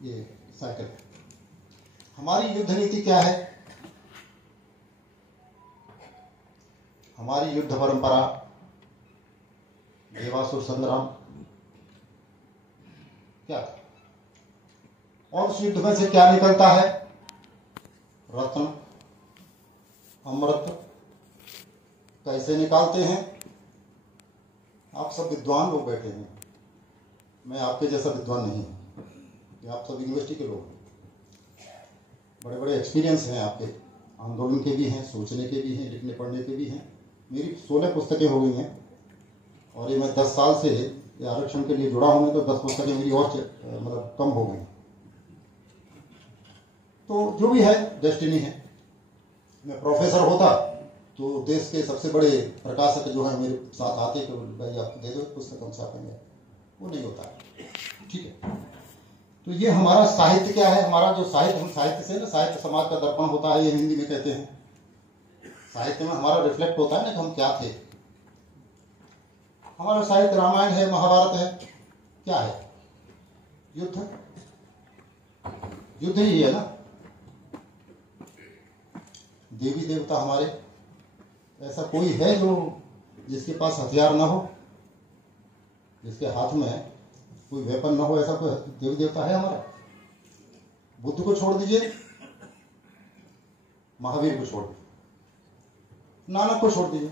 ये साइकिल। हमारी युद्ध नीति क्या है? हमारी युद्ध परंपरा, देवासुर संग्राम क्या था? और उस युद्ध में से क्या निकलता है? रत्न, अमृत कैसे निकालते हैं? आप सब विद्वान लोग बैठे हैं, मैं आपके जैसा विद्वान नहीं हूं। आप सब यूनिवर्सिटी के लोग हैं, बड़े बड़े एक्सपीरियंस हैं आपके, आंदोलन के भी हैं, सोचने के भी हैं, लिखने पढ़ने के भी हैं। मेरी 16 पुस्तकें हो गई हैं और ये मैं 10 साल से ये आरक्षण के लिए जुड़ा हूं। मैं तो 10 पुस्तकें मेरी और मतलब कम हो गई। तो जो भी है डेस्टिनी है। मैं प्रोफेसर होता तो देश के सबसे बड़े प्रकाशक जो है मेरे साथ आते कि भाई आप दे दो पुस्तक हम छापेंगे, वो नहीं होता। ठीक है, तो ये हमारा साहित्य क्या है? हमारा जो साहित्य, हम साहित्य से ना, साहित्य समाज का दर्पण होता है, ये हिंदी में कहते हैं। साहित्य में हमारा रिफ्लेक्ट होता है ना कि हम क्या थे। हमारा साहित्य रामायण है, महाभारत है, क्या है? युद्ध, युद्ध ही है ना। देवी देवता हमारे, ऐसा कोई है जो जिसके पास हथियार ना हो, जिसके हाथ में कोई वेपन ना हो? ऐसा कोई देवी देवता है हमारा? बुद्ध को छोड़ दीजिए, महावीर को छोड़ दीजिए, नानक को छोड़ दीजिए,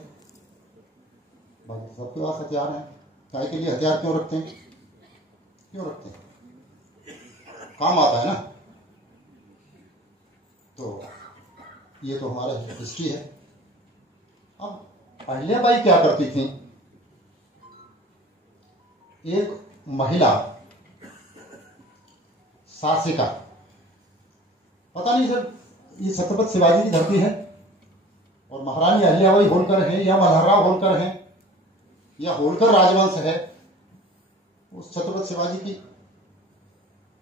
बाकी सबके पास हथियार हैं। काय के लिए हथियार क्यों रखते हैं? क्यों रखते हैं? काम आता है ना। तो ये तो हमारा हिस्ट्री है। अब अहिल्याबाई क्या करती थी? एक महिला शासिका, पता नहीं सर ये छत्रपति शिवाजी की धरती है और महारानी अहिल्याबाई होलकर है या मल्हारराव होलकर है या होलकर राजवंश है, उस छत्रपति शिवाजी की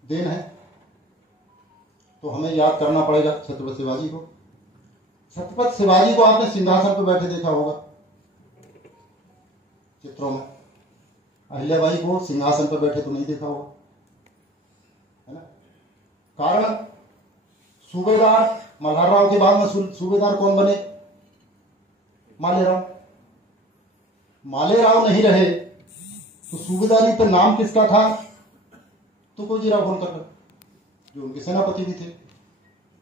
देन है। तो हमें याद करना पड़ेगा छत्रपति शिवाजी को। छत्रपति शिवाजी को आपने सिंहासन पर बैठे देखा होगा चित्रों में, अहिल्याबाई को सिंहासन पर बैठे तो नहीं देखा होगा, है ना। कारण सूबेदार, मल्हारराव के बाद में सूबेदार कौन बने? मालेराव। मालेराव नहीं रहे तो सूबेदारी पर नाम किसका था? तुकोजीराव होलकर, जो उनके सेनापति भी थे।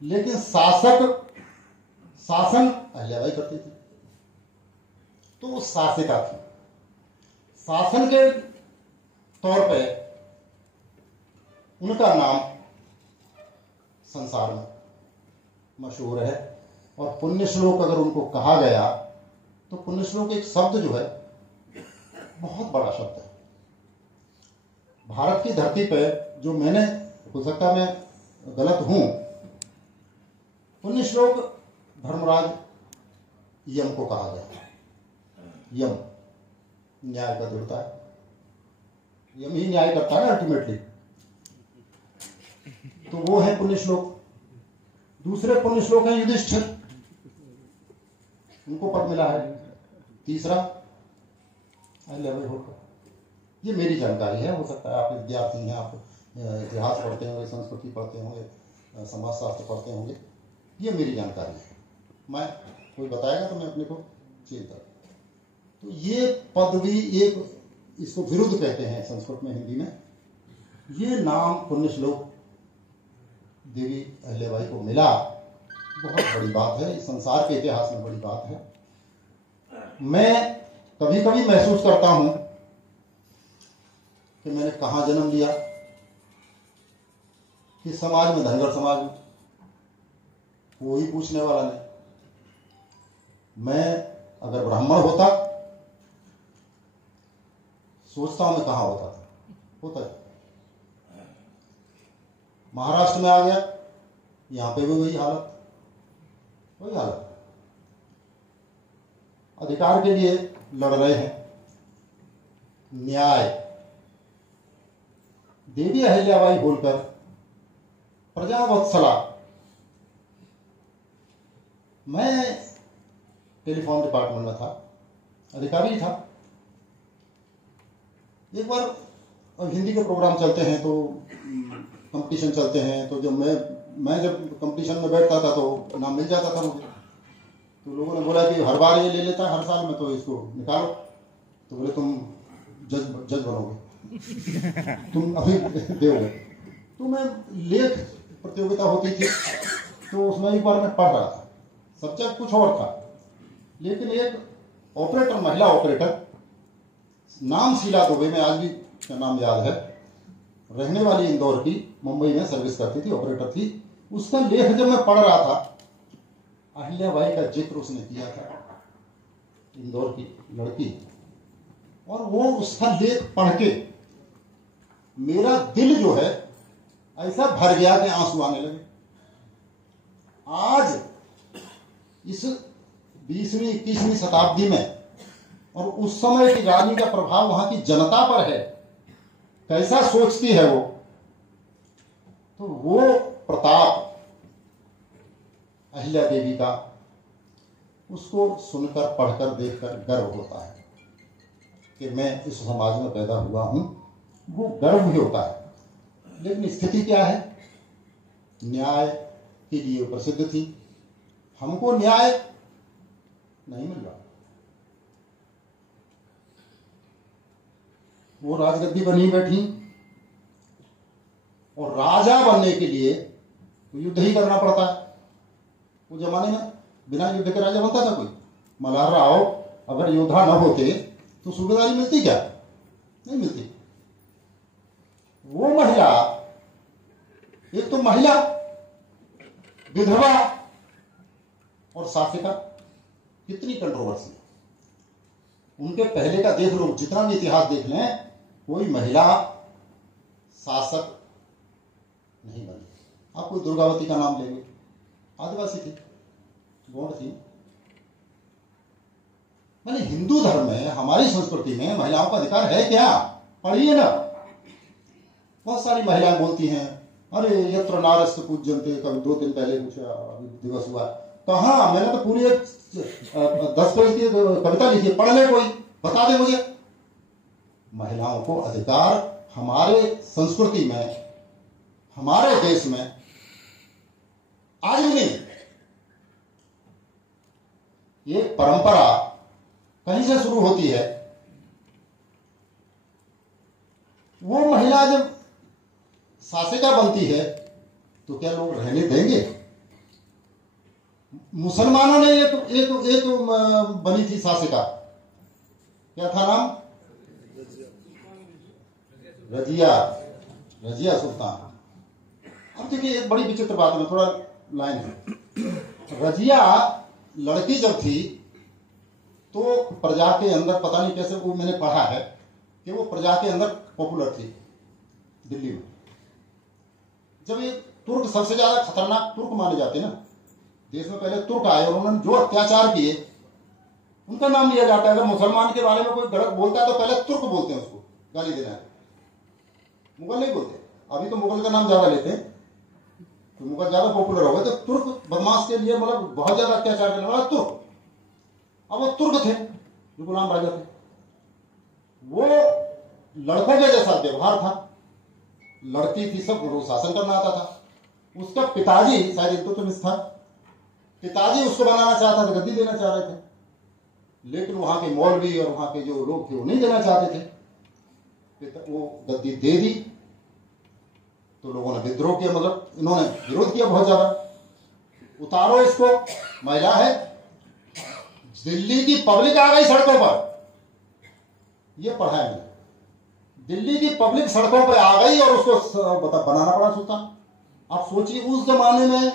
लेकिन शासन अहिल्याबाई करती थी, तो वो शासिका थी। शासन के तौर पे उनका नाम संसार में मशहूर है। और पुण्य श्लोक अगर उनको कहा गया तो पुण्य श्लोक एक शब्द जो है बहुत बड़ा शब्द है। भारत की धरती पे जो मैंने, हो सकता मैं गलत हूं, पुण्य श्लोक धर्मराज यम को कहा गया। यम न्याय का देवता है, यम ही न्याय करता है ना अल्टीमेटली। तो वो है पुण्य श्लोक। दूसरे पुण्य श्लोक है युधिष्ठिर, उनको पद मिला है। तीसरा अहिल्याबाई होलकर। ये मेरी जानकारी है, हो सकता है आप विद्यार्थी हैं, आप इतिहास पढ़ते होंगे, संस्कृति पढ़ते होंगे, समाजशास्त्र पढ़ते होंगे। ये मेरी जानकारी है, मैं कोई बताएगा तो मैं अपने को चेंज करूँ। तो ये पदवी एक, इसको विरुद्ध कहते हैं संस्कृत में, हिंदी में। ये नाम पुण्य श्लोक देवी अहिल्याबाई को मिला, बहुत बड़ी बात है, इस संसार के इतिहास में बड़ी बात है। मैं कभी कभी महसूस करता हूं कि मैंने कहां जन्म लिया, किस समाज में, धनगर समाज में। कोई पूछने वाला नहीं। मैं अगर ब्राह्मण होता, सोचता हूं मैं कहां होता था, होता है महाराष्ट्र में आ गया, यहां पे भी वही हालत, वही हालत। अधिकार के लिए लड़ रहे हैं, न्याय। देवी अहिल्याबाई होलकर प्रजावत्सला। मैं टेलीफोन डिपार्टमेंट में था, अधिकारी था। एक बार, और हिंदी के प्रोग्राम चलते हैं तो कंपटीशन चलते हैं, तो जब मैं जब कंपटीशन में बैठता था तो नाम मिल जाता था मुझे। तो लोगों ने बोला कि हर बार ये ले लेता है हर साल में, तो इसको निकालो। तो बोले तुम जज बनोगे तुम अभी दोगे। तो मैं लेख प्रतियोगिता होती थी तो उसमें एक बार मैं पढ़ रहा था, सब्जेक्ट कुछ और था, लेकिन एक ऑपरेटर, महिला ऑपरेटर, नाम शीला दुबे, में आज भी उसका नाम याद है, रहने वाली इंदौर की, मुंबई में सर्विस करती थी, ऑपरेटर थी। उसका लेख जब मैं पढ़ रहा था, अहिल्याबाई का जिक्र उसने किया था, इंदौर की लड़की, और वो उसका लेख पढ़ के मेरा दिल जो है ऐसा भर गया कि आंसू आने लगे। आज इस 20वीं 21वीं शताब्दी में और उस समय की रानी का प्रभाव वहां की जनता पर है, कैसा सोचती है वो, तो वो प्रताप अहिल्या देवी का, उसको सुनकर, पढ़कर, देखकर गर्व होता है कि मैं इस समाज में पैदा हुआ हूं, वो गर्व भी होता है। लेकिन स्थिति क्या है? न्याय के लिए प्रसिद्ध थी, हमको न्याय नहीं मिल रहा। वो राजगद्दी बनी बैठी, और राजा बनने के लिए तो युद्ध ही करना पड़ता है। वो जमाने में बिना युद्ध के राजा बनता था कोई? मल्हार राव अगर योद्धा न होते तो सूबेदारी मिलती क्या? नहीं मिलती। वो महिला, एक तो महिला, विधवा और शासिका, कितनी कंट्रोवर्सी। उनके पहले का देख लो, जितना भी इतिहास देख लें, कोई महिला शासक नहीं बनी। आप कोई दुर्गावती का नाम लेंगे, आदिवासी थी, गौड़ थी। मैंने हिंदू धर्म में, हमारी संस्कृति में महिलाओं का अधिकार है क्या? पढ़िए ना, बहुत सारी महिलाएं बोलती हैं, अरे यत्र नारस्त पूज्यन्ते, कभी 2 दिन पहले कुछ दिवस हुआ, कहा? मैंने तो पूरी 10 पेज की कविता लिखी, पढ़ ले, कोई बता दे मुझे। महिलाओं को अधिकार हमारे संस्कृति में, हमारे देश में आज भी नहीं। ये परंपरा कहीं से शुरू होती है। वो महिला जब शासिका बनती है तो क्या लोग रहने देंगे? मुसलमानों ने एक बनी थी शासिका, क्या था नाम? रजिया सुल्तान। अब देखिए, एक बड़ी विचित्र बात है, थोड़ा लाइन है। रजिया लड़की जब थी तो प्रजा के अंदर, पता नहीं कैसे, वो मैंने पढ़ा है कि वो प्रजा के अंदर पॉपुलर थी दिल्ली में। जब ये तुर्क, सबसे ज्यादा खतरनाक तुर्क माने जाते हैं ना देश में, पहले तुर्क आए और उन्होंने जो अत्याचार किए उनका नाम लिया जाता है। अगर मुसलमान के बारे में कोई गलत बोलता है तो पहले तुर्क बोलते हैं, उसको गाली देना है, मुगल नहीं बोलते। अभी तो मुगल का नाम ज्यादा लेते हैं, तो मुगल ज्यादा पॉपुलर हो गए, तो तुर्क बदमाश के लिए, मतलब बहुत ज्यादा अत्याचार करने वाला तुर्क। अब वो तुर्क थे जो गुलाम राजा थे, वो लड़कों के जैसा व्यवहार था, लड़ती थी, सब शासन करना आता था। उसका पिताजी शायद इल्तुतमिश था, पिताजी उसको बनाना चाहता था, गद्दी देना चाह रहे थे, लेकिन वहां के मौलवी और वहां के जो लोग थे वो नहीं देना चाहते थे। वो गद्दी दे दी तो लोगों ने विद्रोह किया, मतलब इन्होंने विरोध किया बहुत ज्यादा, उतारो इसको, महिला है। दिल्ली की पब्लिक आ गई सड़कों पर, यह पढ़ा है मैंने, दिल्ली की पब्लिक सड़कों पर आ गई और उसको बनाना पड़ा सुल्तान। आप सोचिए, उस जमाने में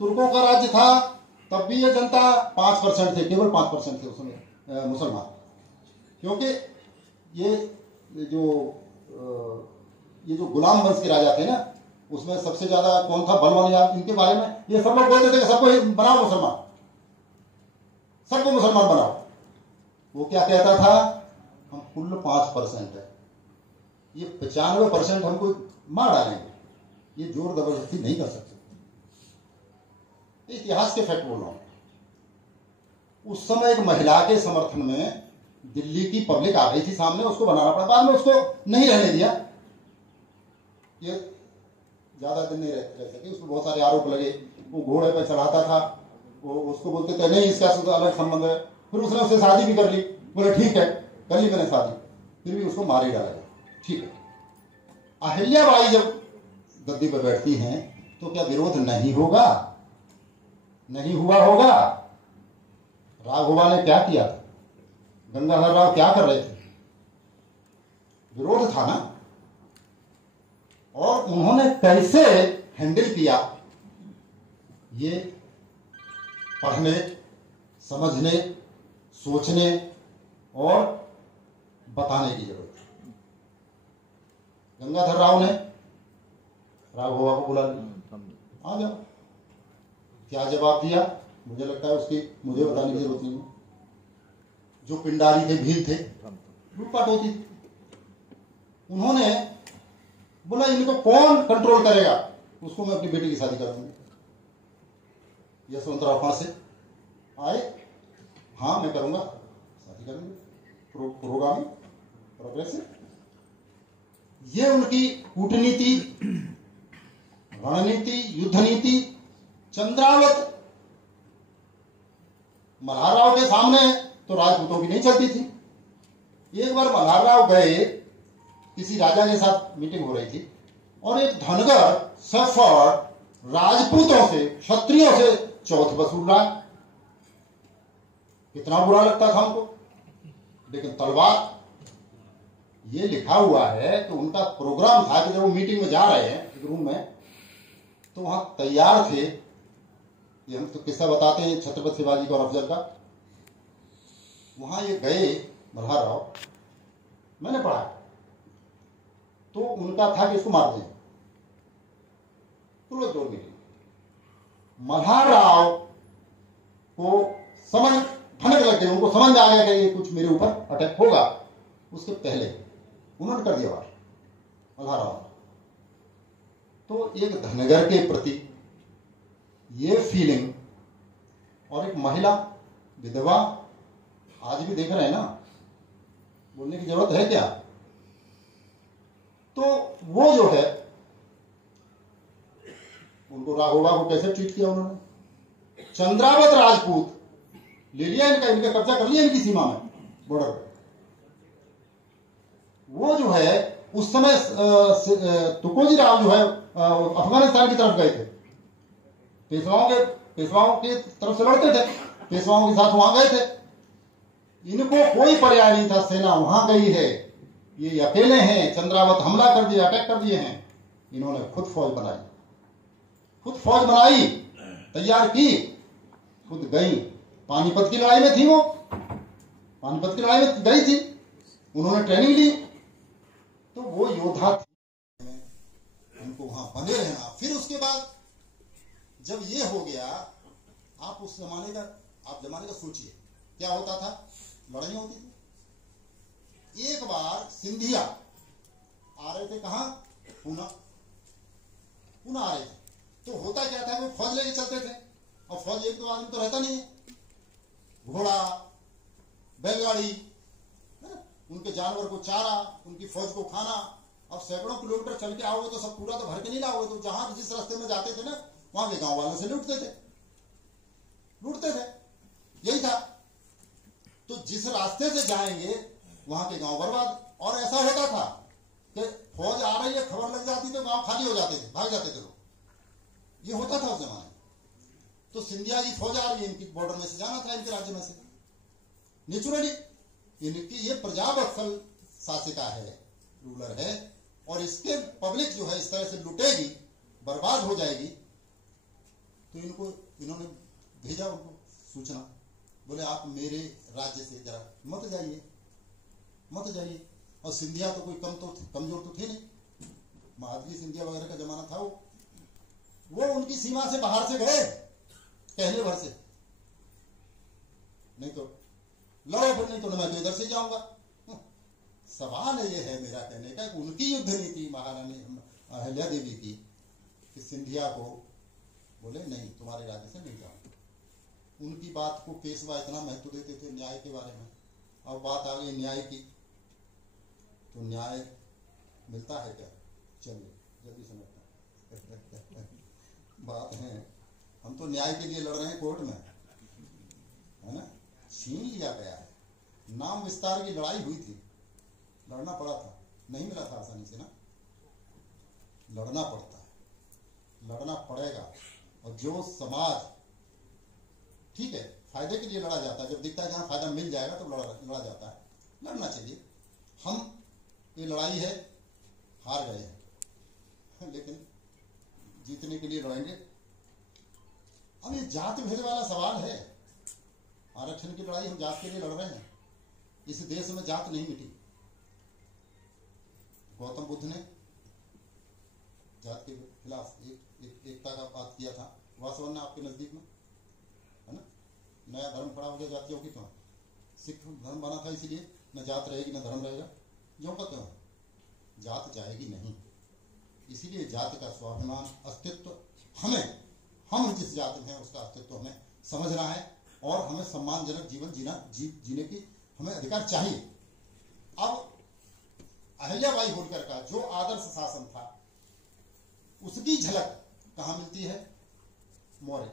तुर्कों का राज्य था, तब भी ये जनता 5% थे, केवल 5% थे उसमें मुसलमान, क्योंकि ये जो गुलाम वंश के राजा थे ना, उसमें सबसे ज्यादा कौन था? बलवान यार। इनके बारे में ये सब लोग बोलते थे कि सबको बनाओ मुसलमान, सबको मुसलमान बनाओ। वो क्या कहता था? हम कुल 5% है, ये 95% हमको मार डालेंगे, ये जोर जबरदस्ती नहीं कर सकते। इतिहास के फैक्ट बोल रहा हूं। उस समय एक महिला के समर्थन में दिल्ली की पब्लिक आ गई थी सामने, उसको बनाना पड़ा, बाद में उसको नहीं रहने दिया। ये ज्यादा दिन नहीं रह सके, उसमें बहुत सारे आरोप लगे, वो घोड़े पे चढ़ाता था, वो उसको बोलते थे नहीं इसका तो अलग संबंध है, फिर उसने उससे शादी भी कर ली, बोले ठीक है कर ली मैंने शादी, फिर भी उसको मार ही डाला गया। ठीक है, अहिल्याबाई जब गद्दी पर बैठती हैं तो क्या विरोध नहीं होगा? नहीं हुआ होगा। राघोबा ने क्या किया था, गंगाधर राव क्या कर रहे थे, विरोध था ना। और उन्होंने कैसे हैंडल किया, ये पढ़ने, समझने, सोचने और बताने की जरूरत है। गंगाधर राव ने राघोबा को बुला लिया, आ जाओ, क्या जवाब दिया मुझे लगता है उसकी मुझे बताने की जरूरत नहीं है। जो पिंडारी थे, भील थे, लूटपाट होती थी। उन्होंने बोला इनको कौन कंट्रोल करेगा, उसको मैं अपनी बेटी की शादी कर दूंगा। यशवंतराव कहां से आए, हाँ मैं करूंगा, शादी करेंगे, पुरोगामी, प्रोग्रेसिव। ये उनकी कूटनीति, रणनीति, युद्ध नीति। चंद्रावत मल्हारराव के सामने तो राजपूतों की नहीं चलती थी। एक बार मल्हारराव गए, किसी राजा के साथ मीटिंग हो रही थी, और एक धनगर सफर राजपूतों से, क्षत्रियों से चौथ वसूल रहा है। कितना बुरा लगता था उनको। लेकिन तलवार, ये लिखा हुआ है कि उनका प्रोग्राम था कि जब वो मीटिंग में जा रहे हैं एक रूम में, तो वहां तैयार थे, ये हम तो किस्सा बताते हैं छत्रपति शिवाजी का और अफजल का। वहां ये गए मल्हारराव, मैंने पढ़ा, तो उनका था कि इसको मार दें, तो जोर मीटिंग। मल्हारराव को समझ भनक लग गई, उनको समझ आ गया कि ये कुछ मेरे ऊपर अटैक होगा। उसके पहले उन्होंने कर दिया वार, मल्हारराव। तो एक धनगर के प्रति ये फीलिंग, और एक महिला विधवा, आज भी देख रहे हैं ना, बोलने की जरूरत है क्या। तो वो जो है, उनको राघोबा को कैसे ट्रीट किया उन्होंने। चंद्रावत राजपूत ले लिया इनका कब्जा कर लिया इनकी सीमा में, बॉर्डर पर। वो जो है उस समय तुकोजी राव जो है अफगानिस्तान की तरफ गए थे, पेशवाओं के तरफ से लड़ते थे, पेशवाओं के साथ वहां गए थे। इनको कोई पर्याय नहीं था, सेना वहां गई है, ये अकेले हैं, चंद्रावत हमला कर दिया, अटैक कर दिए हैं। इन्होंने खुद फौज बनाई, खुद फौज बनाई, तैयार की, खुद गई। पानीपत की लड़ाई में थी वो, पानीपत की लड़ाई में गई थी, उन्होंने ट्रेनिंग ली। तो वो योद्धा थे, उनको वहां बने रहना। फिर उसके बाद जब ये हो गया, आप उस जमाने का सोचिए क्या होता था, लड़ाइयां होती थी। एक बार सिंधिया आ रहे थे, कहां, पूना आ रहे थे। तो होता क्या था, वो फौज लेके चलते थे, और फौज एक दो आदमी तो रहता नहीं है, घोड़ा, बैलगाड़ी, उनके जानवर को चारा, उनकी फौज को खाना। अब सैकड़ों किलोमीटर चल के आओगे तो सब पूरा तो भर के नहीं लाओगे, तो जहां जिस रास्ते में जाते थे ना, वहां के गांव वालों से लूटते थे, यही था। तो जिस रास्ते से जाएंगे वहां के गांव बर्बाद। और ऐसा होता था कि फौज आ रही है, खबर लग जाती तो गांव खाली हो जाते थे, भाग जाते थे लोग, ये होता था उस जमाने में। तो सिंधिया जी फौज आ रही है, इनकी बॉर्डर में से जाना था, इनके राज्य में से, नेचुरली इनकी ये प्रजावत्सल शासिका है, रूलर है, और इसके पब्लिक जो है इस तरह से लुटेगी, बर्बाद हो जाएगी। तो इन्होंने भेजा उनको सूचना, बोले आप मेरे राज्य से जरा मत जाइए। और सिंधिया तो कोई कमजोर तो थे नहीं, महादजी सिंधिया वगैरह का जमाना था। वो उनकी सीमा से बाहर से गए, कहने भर से, नहीं तो लड़ो, फिर नहीं तो मैं तो इधर से जाऊंगा। सवाल ये है मेरा कहने का, उनकी युद्ध नीति महारानी अहिल्या देवी की, कि सिंधिया को बोले नहीं, तुम्हारे राज्य से नहीं जाऊंगा। उनकी बात को पेशवा इतना महत्व देते थे न्याय के बारे में। अब बात आ गई न्याय की, तो न्याय मिलता है क्या, चलिए जल्दी समझते हैं। बात है, हम तो न्याय के लिए लड़ रहे हैं कोर्ट में, है ना। छीन लिया गया है, नाम विस्तार की लड़ाई हुई थी, लड़ना पड़ा था, नहीं मिला था आसानी से ना। लड़ना पड़ता है, लड़ना पड़ेगा। और जो समाज, ठीक है, फायदे के लिए लड़ा जाता है, जब दिखता है जहां फायदा मिल जाएगा तो लड़ा जाता है, लड़ना चाहिए। हम ये लड़ाई है, हार गए हैं, लेकिन जीतने के लिए लड़ेंगे। अब ये जात भेद वाला सवाल है, आरक्षण की लड़ाई हम जात के लिए लड़ रहे हैं। इस देश में जात नहीं मिटी। गौतम बुद्ध ने जात के खिलाफ एकता का बात किया था। वासवन आपके नजदीक में है ना, नया धर्म खड़ा हो गया जातियों की, क्यों? सिख धर्म बना था, इसीलिए न जात रहेगी न धर्म रहेगा। क्यों कहते हो? जात जाएगी नहीं, इसीलिए जाति का स्वाभिमान, अस्तित्व हम जिस जाति में हैं उसका अस्तित्व हमें समझना है और हमें सम्मानजनक जीवन जीने की हमें अधिकार चाहिए। अब अहिल्याबाई होलकर का जो आदर्श शासन था उसकी झलक कहां मिलती है? मौर्य,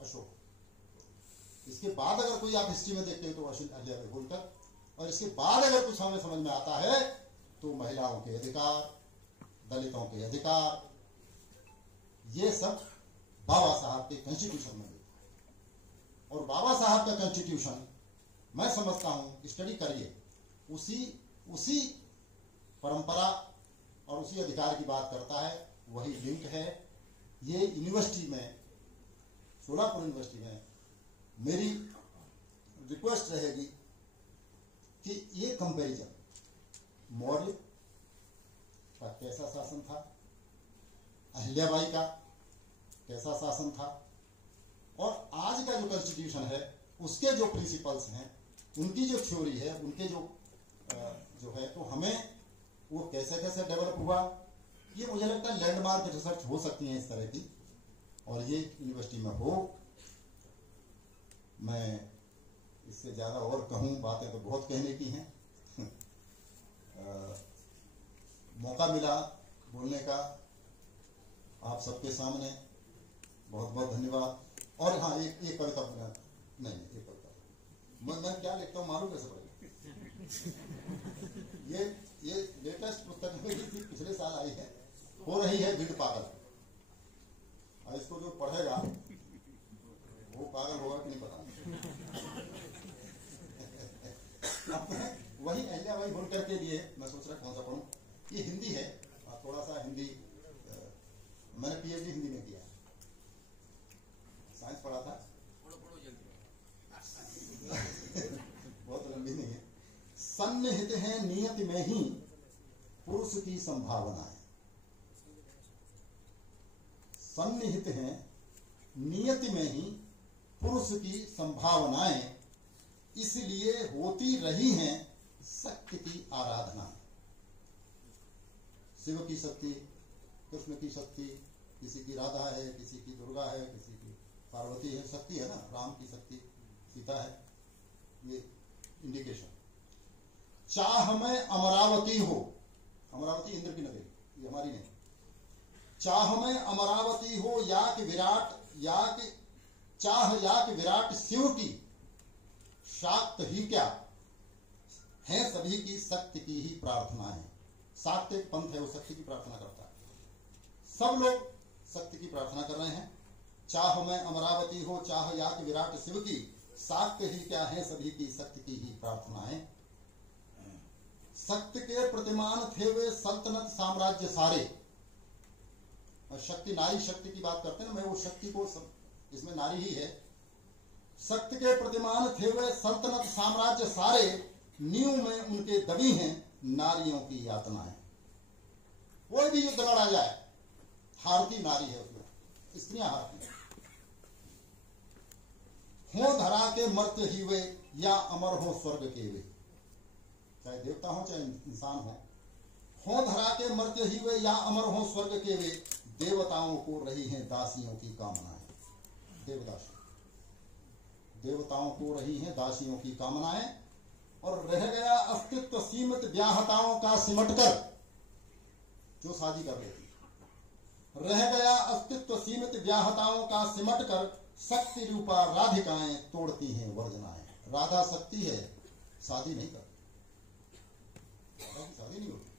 अशोक। इसके बाद अगर कोई आप हिस्ट्री में देखते हो तो अहिल्याबाई होलकर, और इसके बाद अगर कुछ हमें समझ में आता है तो महिलाओं के अधिकार, दलितों के अधिकार, ये सब बाबा साहब के कॉन्स्टिट्यूशन में मिलता है। और बाबा साहब का कॉन्स्टिट्यूशन मैं समझता हूं, स्टडी करिए, उसी परंपरा और उसी अधिकार की बात करता है, वही लिंक है। ये यूनिवर्सिटी में, सोलापुर यूनिवर्सिटी में मेरी रिक्वेस्ट रहेगी कि ये कंपैरिजन, मौर्य का कैसा शासन था, अहिल्याबाई का कैसा शासन था, और आज का जो कॉन्स्टिट्यूशन है उसके जो प्रिंसिपल्स हैं, उनकी जो थ्योरी है, उनके जो है, तो हमें वो कैसे कैसे डेवलप हुआ, ये मुझे लगता है लैंडमार्क रिसर्च हो सकती है इस तरह की, और ये यूनिवर्सिटी में हो। मैं इससे ज्यादा और कहूं, बातें तो बहुत कहने की हैं। मौका मिला बोलने का आप सबके सामने, बहुत बहुत धन्यवाद। और हाँ, एक कविता, नहीं एक कविता मैं क्या लिखता हूँ मालूम कैसे पड़ेगा? ये लेटेस्ट पुस्तक में पिछले साल आई है, हो रही है भीड़ पागल। और इसको जो पढ़ेगा वो पागल होगा कि नहीं पता। वही अहिल्याबाई होलकर के लिए मैं सोच रहा कौन सा पढ़ूं। ये हिंदी है, थोड़ा सा हिंदी, मैंने पीएचडी हिंदी में किया, साइंस पढ़ा था। बहुत लंबी नहीं है। सन्निहित है नियति में ही पुरुष की संभावनाएं, सन्निहित है नियति में ही पुरुष की संभावनाएं, इसलिए होती रही हैं शक्ति की आराधना। शिव की शक्ति, कृष्ण की शक्ति, किसी की राधा है, किसी की दुर्गा है, किसी की पार्वती है, शक्ति है ना, राम की शक्ति सीता है, ये इंडिकेशन। चाह में अमरावती हो, अमरावती इंद्र की नगरी, ये हमारी नहीं। चाह में अमरावती हो या कि विराट, या कि विराट शिव की शाक्त ही क्या है, सभी की शक्ति की ही प्रार्थना है। शाक्त एक पंथ है, वो शक्ति की प्रार्थना करता है। सब लोग शक्ति की प्रार्थना कर रहे हैं। चाह में अमरावती हो, चाह या कि विराट शिव की शाक्त ही क्या है, सभी की शक्ति की ही प्रार्थनाएं। शक्ति के प्रतिमान थे वे सल्तनत साम्राज्य सारे। और शक्ति, नारी शक्ति की बात करते हैं ना, मैं वो शक्ति को इसमें नारी ही है। शक्ति के प्रतिमान थे वे सल्तनत साम्राज्य सारे, नींव में उनके दबी हैं नारियों की यातनाएं। कोई भी युद्ध लड़ा जाए, हारती नारी है उसमें, स्त्रियां हारती। हो धरा के मर्त्य ही वे, या अमर हो स्वर्ग के वे। चाहे देवता हो चाहे इंसान हो धरा के मर्त्य ही वे, या अमर हो स्वर्ग के वे। देवताओं को रही हैं दासियों की कामनाएं। देवदासी, देवताओं को रही हैं दासियों की कामनाएं, और रह गया अस्तित्व सीमित व्याहताओं का सिमटकर, जो शादी कर रही थी। रह गया अस्तित्व सीमित व्याहताओं का सिमट कर, शक्ति रूपा राधिकाएं तोड़ती हैं वर्जनाएं। राधा शक्ति है, शादी नहीं करती, राधा की शादी नहीं होती।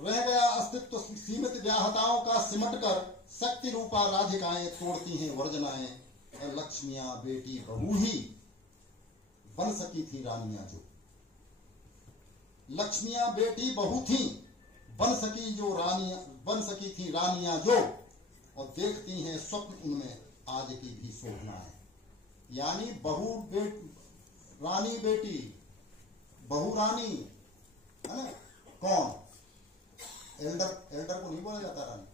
रह गया अस्तित्व सीमित व्याहताओं का सिमट कर, शक्ति रूपा राधिकाएं तोड़ती हैं वर्जनाएं। लक्ष्मियां बेटी बहू ही बन सकी थी रानियां जो, लक्ष्मियां बेटी बहू थी बन सकी थी रानियां जो, और देखती हैं स्वप्न उनमें आज की भी शोभनाएं। यानी रानी बेटी, बहू रानी है ना। कौन? एल्डर को नहीं बोला जाता रानी,